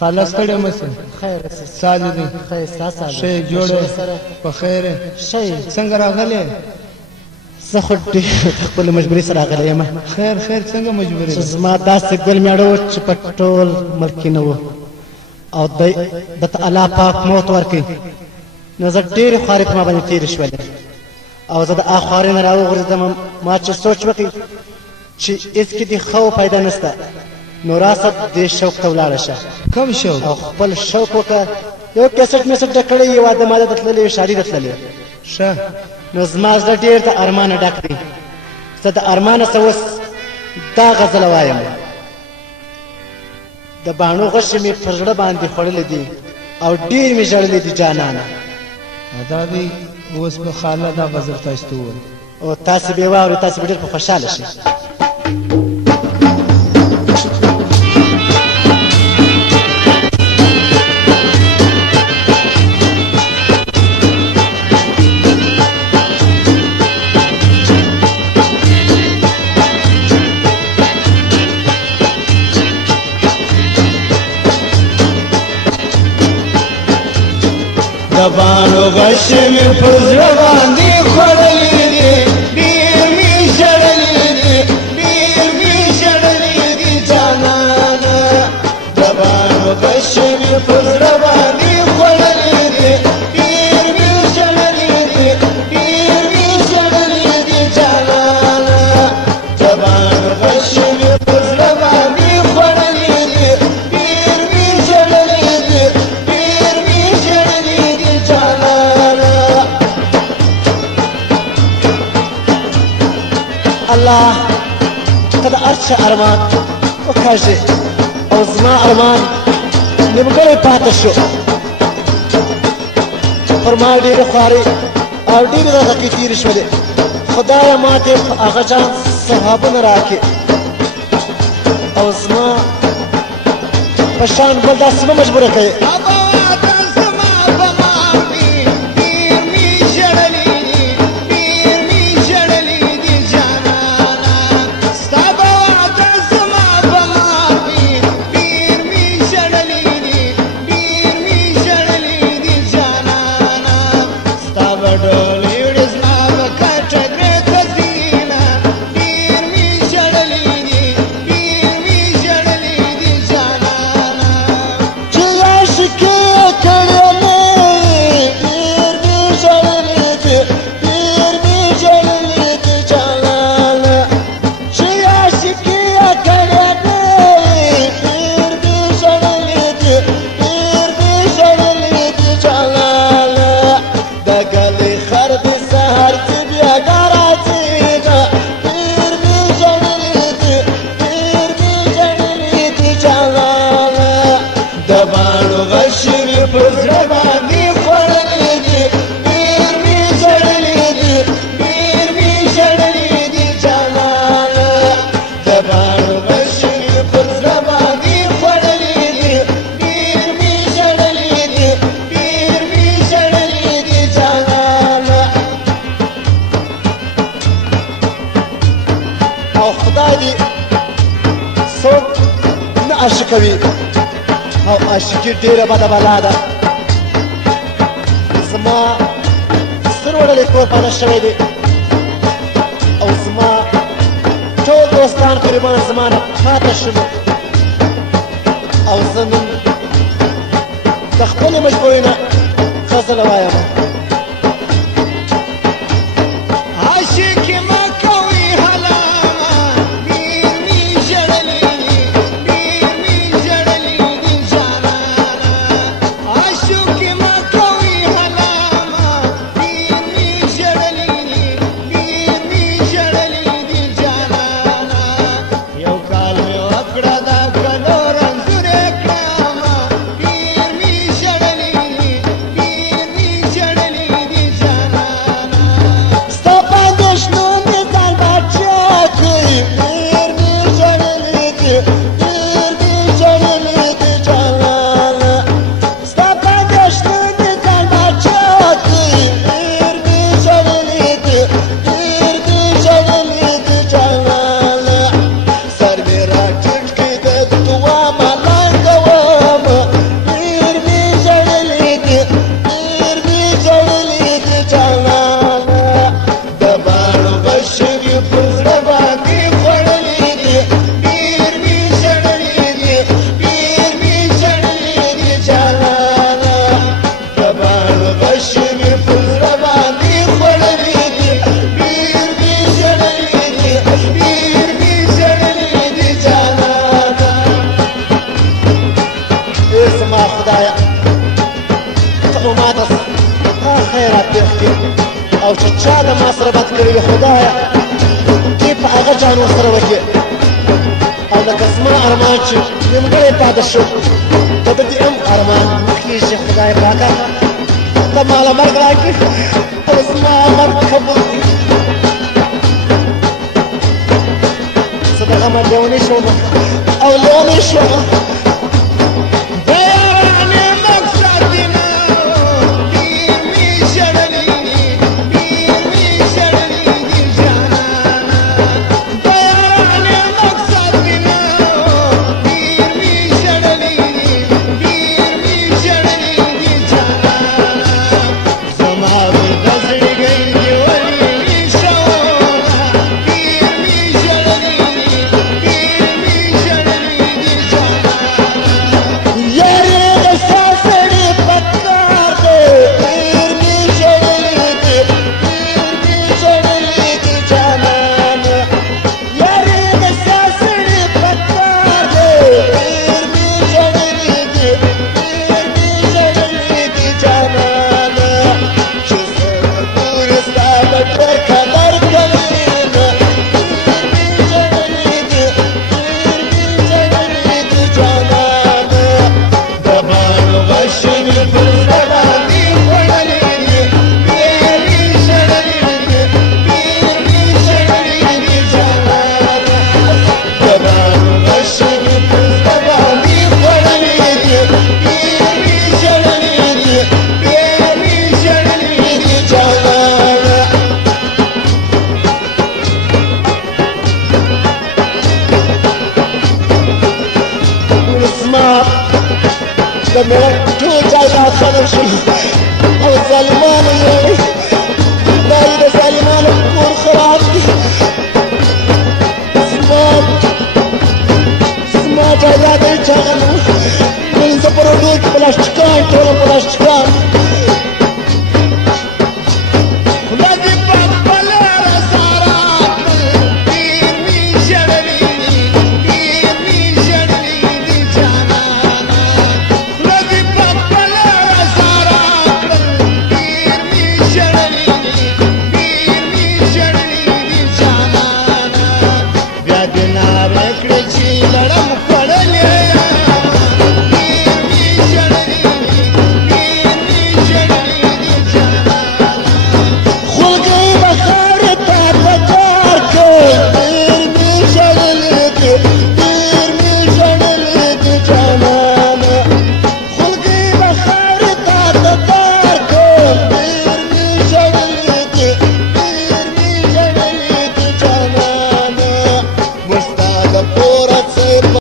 خاله ستړی مه سه خیر سال دې ښایسته سال ښه یې جوړه په خیر یې ښه څنګه راغلی زه خو ډېر خپلې مجبورۍ سره راغلی یم خیر خیر څنګه مجبورې چې زما داسې ګل میاړه و چې په ټول ملک کې نه و او دی دته الله پاک موت ورکړي نو زه ډېرې خوارې په ما باندې تېرې شولې او زه د هغه خوارۍ نه راوغورځېدم ما چې سوچ وکړي چې هېڅ کې دې ښه پیدا نشته نو راسه دې شوق ته ولاړه شه کوم شوق او خپل شوق وکړه یو کیسټ میسټ ډک کړی یو واده ماده ته تللی یو شادي ته تللی ښه نو زما زړه ډېر د ارمانه ډک دی زه د ارمانه څه اوس دا غزله وایم د باڼو غشې مې پر زړه باندې خوړلې دي او ډېر مې ژړلې دي جانانه دا دی اوس به خاله دا غزل تاسو ته ووایي او تاسې به یې واورئ تاسې به ډېر په خوشحاله شئ د باڼو غشې مې پر زړه باندې خوړلې دي ډېر مې ژړلې دي ډېر مې ژړلې دي جانانه د باڼو غشې مې پر زړه باندې خوړلې دي ډېر مې ژړلې دي ډېر مې ژړلې دي جانانه د باڼو غشې مې پر زړه باندې خوړلې دي ډېر مې ژړلې دي ډېر مې ژړلې دي جانانه الله که د هر چا ارمان وکاږي او زما ارمان نیمګړی پاته شو پر ما ډېرې خوارۍ او ډېرې دغه کې تېرې شولې خدایه ما ته په هغه جان ثوابونه راکړې او زما په شان بل داسې مه مجبوره کوې کوي او عاشقي ډېره بده بلا ده زما سر وړلی کور پاته شوی دی او زما ټول دوستان قریبان زما نه پاته شوي او زه نن د خپلې مجبورۍ نه غزله وایم ته ما سره بد کړي وي خدایه دې په هغه جان ورسره وکړې او لکه زما ارمان چې نیمګړی پاتې شو ته د دې هم ارمان وکړي خدای پاکه ته ماله مرګ راکړي او زما مرګ قبول کړي زه د غمه لیونی شوم او لیونی شوم د میړه ټول جایداد ختم شو او ظالمانو یې دا یې د ظالمانو کور خراب کړي زما جایداد هېچ هغه نه و نن زه په روډو کې پلاسټیکان ټوله پلاسټیکان